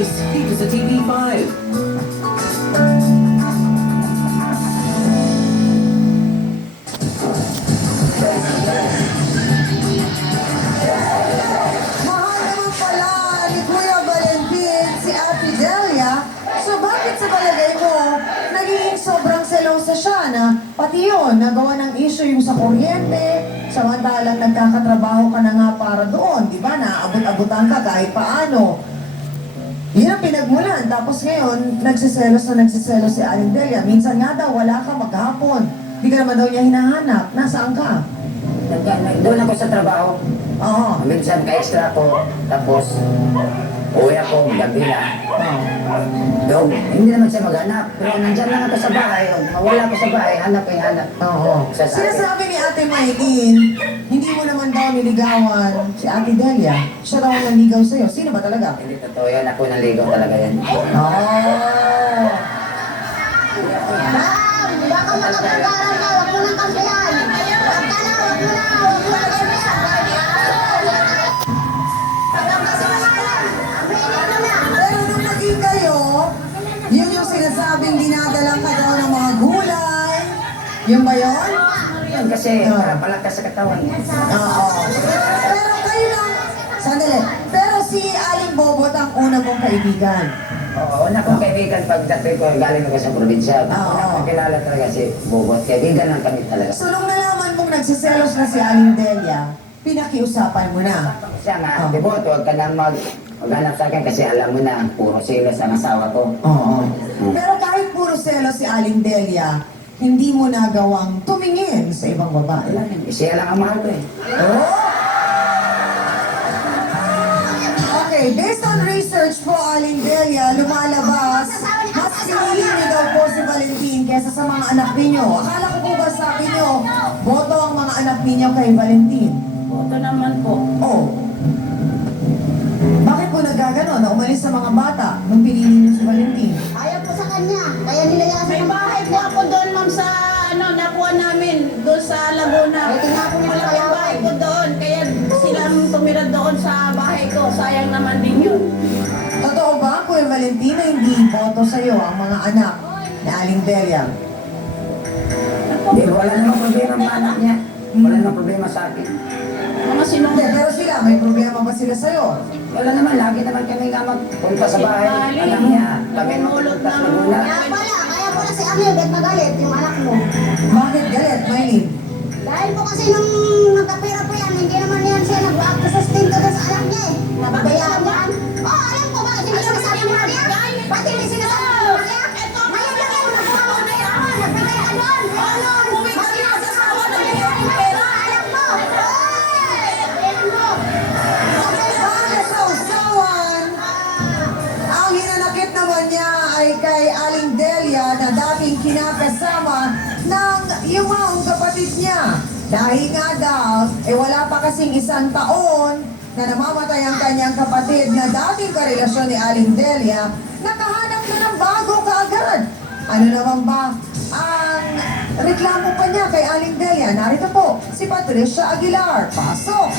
Vice dito sa TV5. Mahal naman pala ni Kuya Valentin si Ate Delia. So bakit sa palagay mo, naging sobrang selosa siya na pati yun, nagawa ng issue yung sa kuryente, samantalang nagkakatrabaho ka na nga para doon, di ba? Naabot-abutan ka kahit paano. Yun ang pinagmulan. Tapos ngayon, nagsiselos si Aling Delia. Minsan nga daw, wala ka maghapon. Di ka naman daw niya hinahanap. Nasaan ka? Doon ako sa trabaho. Oo. Minsan ka-extra ako. Tapos, uwi ako, gabi na. Doon, hindi naman siya maghanap. Pero nandyan lang ako sa bahay. Mawala ako sa bahay, hanap ko yung hanap. Oo. Sinasabi ni Ate Maylin, hindi mo naman daw niligawan si Ate Delia. Siya daw ang naligaw sa'yo. Sino ba talaga? Hindi totoo yan. Ako naligaw talaga yan. Oh. Baka makapagaran ka, wag mo nang kampihan. Wag ka na, wag mo na, wag mo na kampihan. Hanggang kasi pangalan, ang mainit mo na. Pero nung naging kayo, yun yung sinasabing dinadala ka daw ng mga gulay. Yung ba yun? Yan kasi, para palakas sa katawan. Oo. Pero kayo lang, sandali. Pero si Aling Bobot ang una mong kaibigan. Oo, una kong kaibigan pagdating ko, galing ako sa probinsya. Oo. Una kong kilala talaga si Bobot. Kaibigan lang kami talaga. So nung nalaman mong nagsiselos na si Aling Delia, pinakiusapan mo na. Siya nga, Bobot, huwag ka nang maghanap sa akin kasi alam mo na, puro silos ang asawa ko. Oo. Pero kahit puro selos si Aling Delia, hindi mo nagawang tumingin sa ibang babae. Siya lang ang mahal ko eh. Oh! Okay, based on research po, Aling Delia, lumalabas, mas pinili niyo daw po si Valentin kesa sa mga anak ninyo. Akala ko po ba sabi niyo, boto ang mga anak ninyo kay Valentin? Boto naman po. Oh. Bakit po nagkaganon na umalis sa mga bata nung pinili niyo si Valentin? Ayaw po sa kanya, kaya nilayasan May ng bahay po ako doon, ma'am, sa nakuha namin doon sa Laguna. May tinapon niya sa Malaking Palawan. bahay ko doon, kaya silang tumira doon sa bahay ko. Sayang naman din yun. Totoo ba, Kuya Valentin, na hindi boto sa'yo ang mga anak na Aling Delia? Hindi, wala namang problema ang anak niya. Wala namang problema sa akin. Mga Hindi, sinunod. pero sila, may problema ba sila sa'yo? Wala naman, lagi naman kami nga magpunta sa bahay. Anak niya, kami magpunta sa Laguna. Kaya pala si Amir, ba't magalit yung anak mo? Bakit galit, Maylin? Dahil po kasi nung nagkapera po yan, hindi naman yan siya nag-sustento doon sa anak niya eh. Nababayaan niya. Oh, alam ko ba? Hindi sinasabi mo niya? Ba't hindi sinasabi mo niya? Ngayon lang yan, nakuha mo na yan. Nagbigay ka doon. Ano? Ba't sinasasawa na niya yung pera? Alam mo. Alam mo. Bakit sa usawan, ang hinanakit naman niya ay kay Aling Delia na dating kinakasama ng iyong kapatid niya. Dahil nga daw, wala pa kasing isang taon na namamatay ang kanyang kapatid na dating karelasyon ni Aling Delia, nakahanap na ng bago kaagad. Ano naman ba ang reklamo pa niya kay Aling Delia? Narito po, si Patricia Aguilar. Pasok!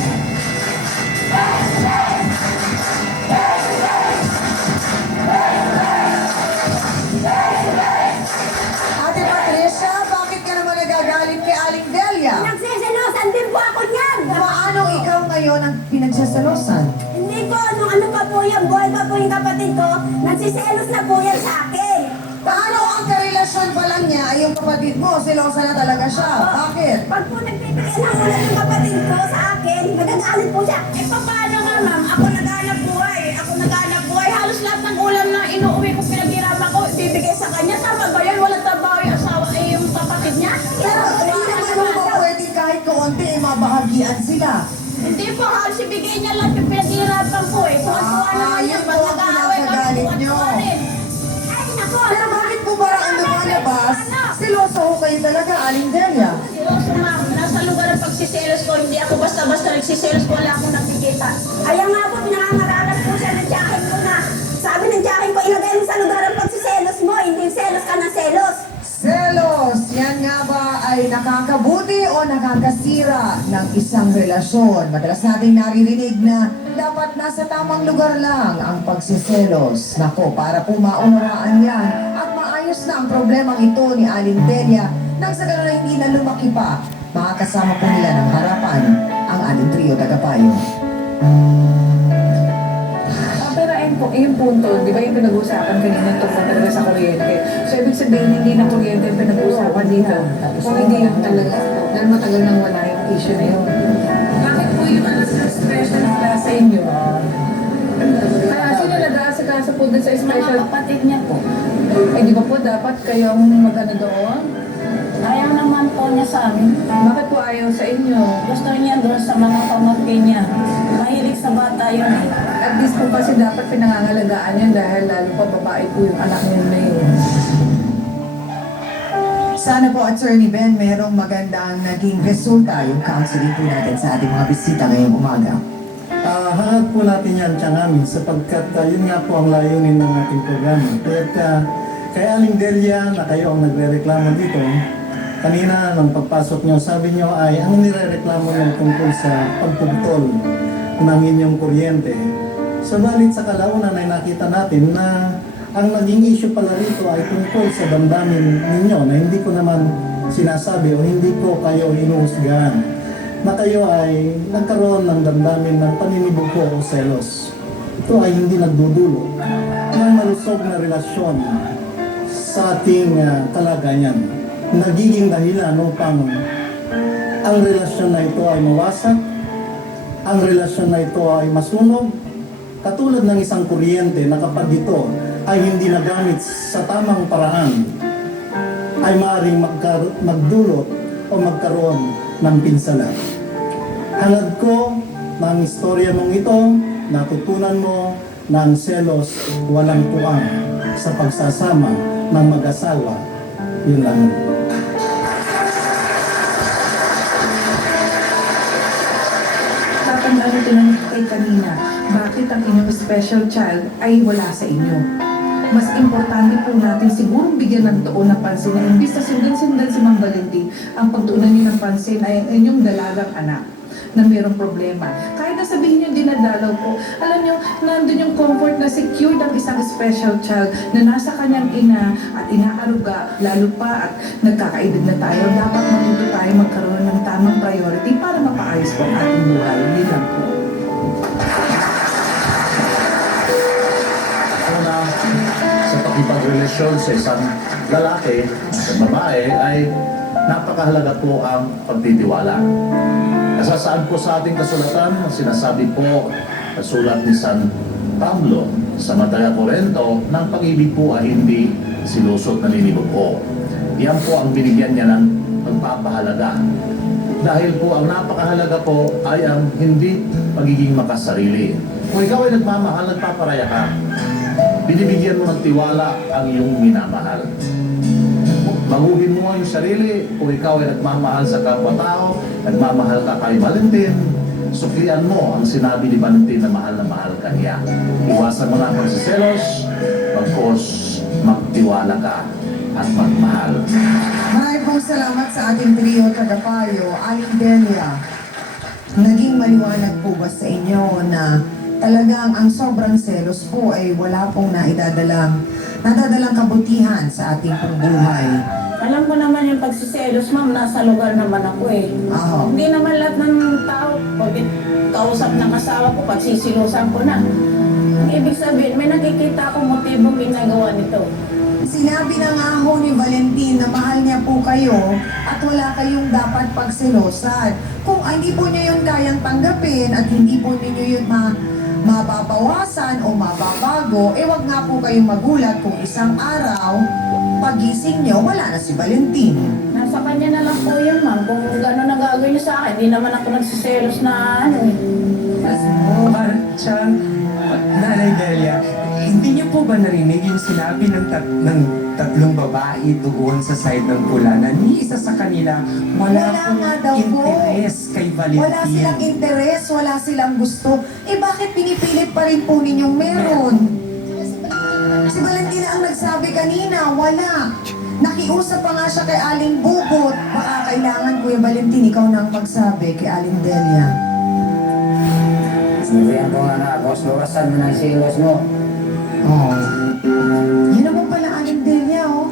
Ate Patricia, bakit ka naman nagagalit kay Aling Delia? Nagsisalosan din po ako niyan. Paano ikaw ngayon ang pinagsasalosan? Hindi po, nung ano pa po yan, buhay pa po yung kapatid ko, nagsiselos na po yan sa akin. Paano ang karelasyon pa lang niya ay yung kapatid mo? Silosa na talaga siya. Bakit? Pag po nagbibigay ng ulan ng kapatid ko sa akin, nagagalit po siya. Eh, paano nga, ma'am? Ako naghanap buhay. Ako naghanap buhay. Halos lahat ng ulam na inuuwi ko, pinaghirapan ko, ibibigay sa kanya. Tama ba yun? Walang trabaho yung asawa, yung kapatid niya. Pero hindi naman mo ba pwede kahit kaunti ay mabahagian sila? Hindi po, halos ibigay niya lang yung pinaghirapan ko eh. Tuwan-tuwa naman yun yan. po Pag ang nag-aaway kami, pinapagalit nyo. tuwan-tuwa rin. Ay, nako. Pero bakit po parang ang lumalabas? Siloso ko kayo talaga, Aling Delia. Seryoso, ma'am. Nasa lugar ng pagsiselos ko, hindi ako basta-basta nagsiselos ko, wala akong nakikita. Ayaw nga po, pinangangaralan po siya ng tiyahin ko na. Sabi ng tiyahin ko, ilagay mo sa lugar ng pagsiselos mo, hindi selos ka na selos. Selos, yan nga ba ay nakakabuti o nakakasira ng isang relasyon? Madalas nating naririnig na dapat nasa tamang lugar lang ang pagsiselos. Nako, para po maunawaan yan at maayos na ang problemang ito ni Aling Delia nang sa ganun ay hindi na lumaki pa. Makakasama po nila ng harapan ang ating trio tagapayo. Pero yung punto, di ba yung pinag-uusapan kanina tungkol talaga sa kuryente? So, ibig sabihin, hindi na kuryente yung pinag-uusapan dito. Kung hindi yun talaga, dahil matagal nang wala yung issue na yun. Bakit po yung special class sa inyo? Kaya sino nag-aasikaso po dun sa special? Mga kapatid niya po. Eh, di ba po dapat kayong mag-ano doon? Ayaw naman po niya sa amin. Bakit po ayaw sa inyo? Gusto niya doon sa mga pamangkin niya. Mahilig sa bata yun eh. At least po kasi dapat pinangangalagaan yun dahil lalo pa babae po yung anak niyo na yun. Sana po, Attorney Ben, merong magandang naging resulta yung counseling po natin sa ating mga bisita ngayong umaga. Hangad po natin yan tiyangami sapagkat yun nga po ang layunin ng ating programa. Kaya kay Aling Delia na kayo ang nagre-reklamo dito, kanina nang pagpasok nyo, sabi nyo ay ang nire-reklamo nyo tungkol sa pagpuputol ng inyong kuryente. Subalit sa kalaunan ay nakita natin na ang naging issue pala rito ay tungkol sa damdamin ninyo na hindi ko naman sinasabi o hindi ko kayo hinuhusgahan na kayo ay nagkaroon ng damdamin ng paninibuko o selos. Ito ay hindi nagdudulo ng malusog na relasyon sa ating kalagayan. Nagiging dahilan upang ang relasyon na ito ay mawasak, ang relasyon na ito ay masunog, katulad ng isang kuryente na kapag ito ay hindi nagamit sa tamang paraan, ay maaaring magdulot o magkaroon ng pinsala. Hangad ko na ang istorya mong ito, natutunan mo na ang selos walang puang sa pagsasama ng mag-asawa. Yun lang. Tatandaan ito na kay kanina, bakit ang inyong special child ay wala sa inyo? Mas importante po natin siguro bigyan ng tuon ng pansin na imbis na sundan-sundan si Mang Valentin, ang pagtuunan niyo ng pansin ay ang inyong dalagang anak na mayroong problema. Kahit na sabihin niyo dinadalaw po, alam niyo, nandun yung comfort na secured ang isang special child na nasa kanyang ina at inaaruga, lalo pa at nagkakaedad na tayo, dapat matuto tayo magkaroon ng tamang priority para mapaayos po ang ating buhay. Hindi lang po. Una, sa pakipagrelasyon sa isang lalaki at babae ay napakahalaga po ang pagtitiwala. Nasasaan po sa ating kasulatan, sinasabi po sa sulat ni San Pablo sa Mataya Corento, ng pag-ibig po ay hindi silusot na ninibuko. Yan po ang binigyan niya ng pagpapahalaga. Dahil po ang napakahalaga po ay ang hindi pagiging makasarili. Kung ikaw ay nagmamahal, nagpaparaya ka, binibigyan mo ng tiwala ang iyong minamahal. Baguhin mo yung sarili kung ikaw ay nagmamahal sa kapwa-tao, nagmamahal ka kay Valentin, suklian mo ang sinabi ni Valentin na mahal ka niya. Iwasan mo na ang pagsiselos, bagkos magtiwala ka at magmahal. Maraming pong salamat sa ating trio tagapayo, Aling Delia. Naging maliwanag po ba sa inyo na talagang ang sobrang selos po ay wala pong nadadalang kabutihan sa ating pong buhay? Alam ko naman yung pagsiselos, ma'am, nasa lugar naman ako eh. Oo. Hindi naman lahat ng tao, pag kausap ng asawa ko, pagsisilosan ko na. Ang ibig sabihin, may nakikita akong motibong ginagawa nito. Sinabi na nga ho ni Valentin na mahal niya po kayo at wala kayong dapat pagselosan. Kung hindi po niyo yun kayang tanggapin at hindi po ninyo yun mababawasan o mababago, wag nga po kayong magulat kung isang araw, pagising niyo, wala na si Valentin. Nasa kanya na lang po yun, ma'am. Kung gano'n ang gagawin niya sa akin, hindi naman ako nagsiselos na ano eh. Nanay Delia, hindi niyo po ba narinig yung sinabi ng tatlong babae doon sa side ng pula na ni isa sa kanila wala Wala nga daw pong po. interes kay Valentin? Wala silang interes, wala silang gusto. Bakit pinipilit pa rin po ninyong meron? Si Valentina ang nagsabi kanina, wala. Nakiusap pa nga siya kay Aling Bubot. Baka kailangan, Kuya Valentin, ikaw na ang magsabi kay Aling Delia. Sabihan ko nga boss, luwasan mo ng silos mo. Oh. Yun naman pala Aling Delia, oh.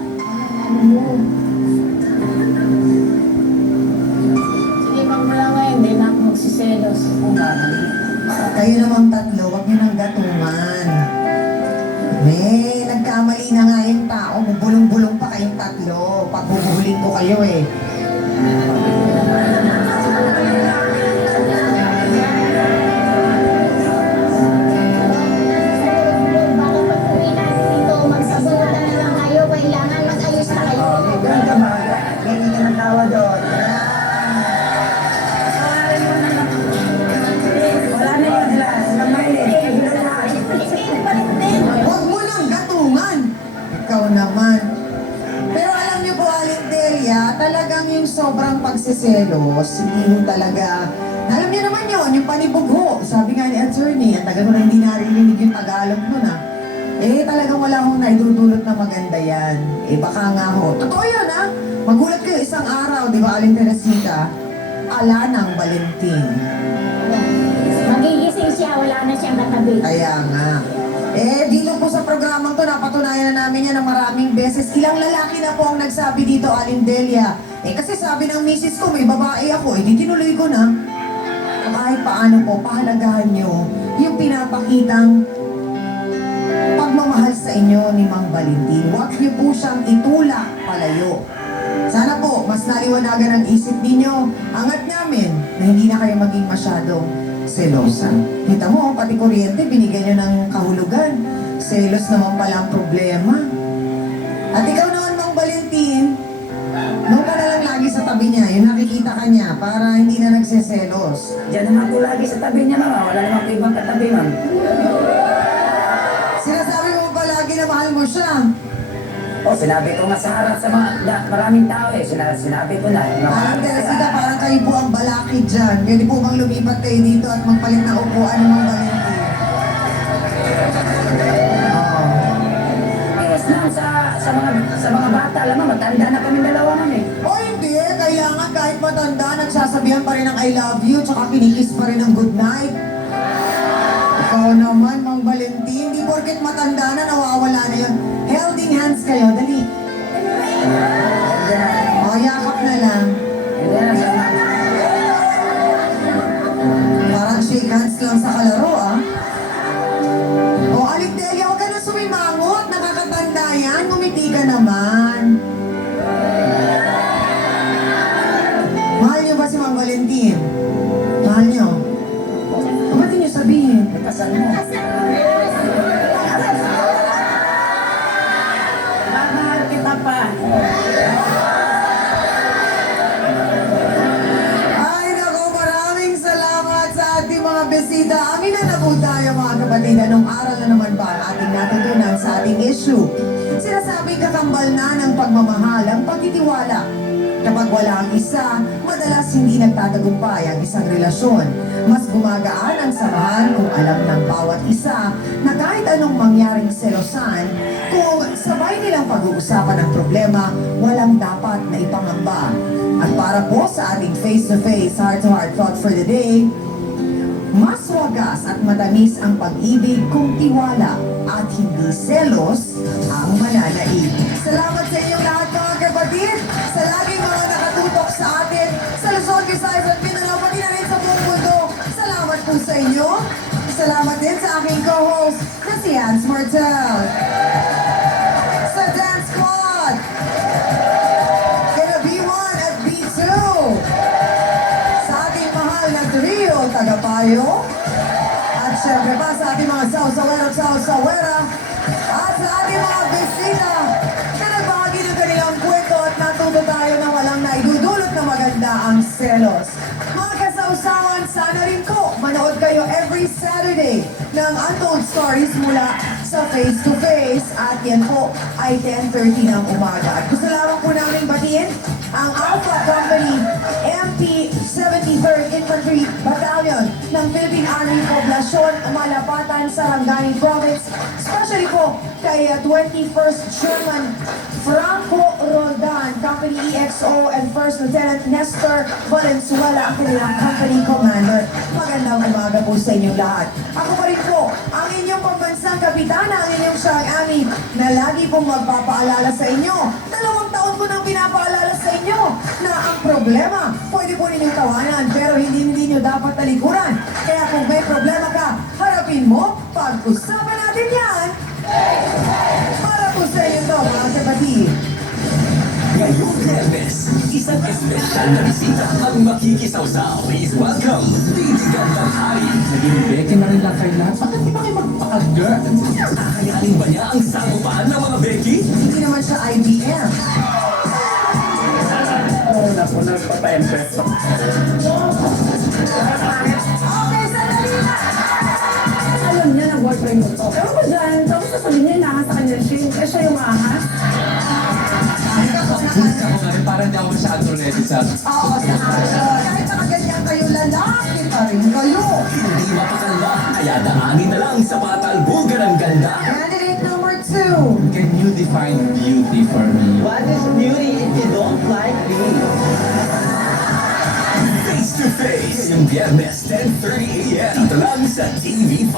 Sige, magmula ngayon, hindi na ako magsiselos. Kayo namang tatlo, wag niyo nang gatungan. Nagkamali na nga yung tao. Bubulong-bulong pa kayong tatlo. Pagbubuling ko kayo eh. Bago pag-uwi natin dito, magsasagutan na lang kayo. Kailangan mag-ayos na kayo. Ganun ka ba? Ganyan ka ng tawa doon. Wala na yung glass. Huwag mo nang gatungan. Ikaw naman. Pero alam niyo po, Aling Delia, talagang yung sobrang pagsiselos, hindi mo talaga... Alam niyo naman yun, yung panibugho. Sabi nga ni attorney, ang taga ko na hindi narinig yung Tagalog nun talagang wala akong naidudulot na maganda yan. Baka nga ho. Totoo yun Magulat kayo isang araw, di ba, Aling Teresita? Ala ng Valentin. Magigising siya, wala na siyang katabi. Kaya nga. Dito po sa programang to, napatunayan na namin yan ng maraming beses. Ilang lalaki na po ang nagsabi dito, Aling Delia. Kasi sabi ng misis ko, may babae ako. Di tinuloy ko na. Kahit paano po, pahalagahan nyo yung pinapakitang pagmamahal sa inyo ni Mang Valentin. Huwag niyo po siyang itulak palayo. Sana po, mas naliwanagan ang isip ninyo. Angat namin na hindi na kayo maging masyadong selosa. Kita mo, pati kuryente, binigyan nyo ng kahulugan. Selos naman pala ang problema. At ikaw naman, Mang Valentin, doon ka na lang lagi sa tabi niya, yung nakikita ka niya, para hindi na nagseselos. Diyan naman po lagi sa tabi niya, mama. Wala naman po ibang katabi, ma'am. Sinasabi mo palagi na mahal mo siya. Sinabi ko nga sa harap sa maraming tao Sinabi ko na. Alam, Teresita, parang kayo po ang balakid dyan. Pwede po bang lumipat kayo dito at magpalit na upuan ng Mang Valentin? Yes, ma'am, sa mga bata, alam mo, matanda na kami dalawa, ma'am eh. Hindi. Kailangan kahit matanda, nagsasabihan pa rin ng I love you, tsaka kinikiss pa rin ng good night. Ikaw naman, Mang Valentin, di porket matanda na, nawawala na yun. Holding hands kayo, dali. Yakap na lang. Parang shake hands lang sa kalaro, Aling Delia, huwag ka na sumimangot. Nakakatanda yan. Ngumiti ka naman. Mahal niyo ba si Mang Valentin? Mahal niyo? Ba't niyo sabihin? Kasal mo. Mahal kita pa. Ay, naku, maraming salamat sa ating mga bisita. Amin na po tayo mga kapatid. Anong aral na naman ba ang ating natutunan sa ating issue? Sinasabing kakambal na ng pagmamahal ang pagtitiwala. Kapag wala ang isa, madalas hindi nagtatagumpay ang isang relasyon. Mas gumagaan ang samahan kung alam ng bawat isa na kahit anong mangyaring selosan, kung sabay nilang pag-uusapan ang problema, walang dapat na ipangamba. At para po sa ating face-to-face, heart-to-heart thought for the day, mas wagas at matamis ang pag-ibig kung tiwala at hindi selos ang mananaig. Salamat sa inyong lahat mga kapatid, sa laging mga nakatutok sa atin, sa Luzon, Visayas at Mindanao, pati na rin sa buong mundo. Salamat po sa inyo. Salamat din sa aking co-host na si Hans Martel. Sa Dance Squad, kina B1 at B2. Sa ating mahal na trio, Tagapayo. At syempre pa sa ating mga Sausawera at Sausawera. At sa ating mga bisita na nagbahagi ng kanilang kwento at natuto tayo na walang naidudulot na maganda ang selos. Mga kasausawan, sana rin po manood kayo every Saturday ng Untold Stories mula sa Face to Face at yan po ay 10:30 ng umaga. At gusto lamang po namin batiin ang Alpha Company MP 73rd Infantry Battalion ng Philippine Army Poblacion Malapatan, Sarangani Province. Special especially po kay 21st Chairman Franco Roldan, Company EXO, and First Lieutenant Nestor Valenzuela, ang kanilang company commander. Magandang umaga po sa inyong lahat. Ako pa rin po, ang inyong pambansang kapitana, ang inyong siyang ami, na lagi pong magpapaalala sa inyo. 2 taon ko nang pinapaalala sa inyo na ang problema, pwede po ninyong tawanan, pero hindi nyo dapat talikuran. Kaya kung may problema ka, harapin mo, pag-usapan natin yan. Para po sa inyo to, mga kapatid. Ngayong Biyernes, isang espesyal na bisita ang makikisawsaw. Please welcome, Titigan ng Hari. Naging Becky na rin lang kayo lahat. Bakit di ba kayo magpaka-girl? Kakalianin ba niya ang sagupaan ng mga Becky? Hindi naman siya IBM. Oo, naku, nagpapa-impress ako. Okay, sandali na! Alam niya na boyfriend mo to. Pero ba dyan, tapos sasabihin niya inahas sa kanya siya. Eh, siya yung ahas. Ako nga rin, parang di ako masyado ready sa... Oo, sa action. Kahit mga ganyan kayo, lalaki pa rin kayo. Hindi mapakalma, kaya daanin na lang sa patalbugan ng ganda. Candidate number 2. Can you define beauty for me? What is beauty if you don't like me? Face to face, ngayong Biyernes, 10:30 a.m. Dito lang sa TV5.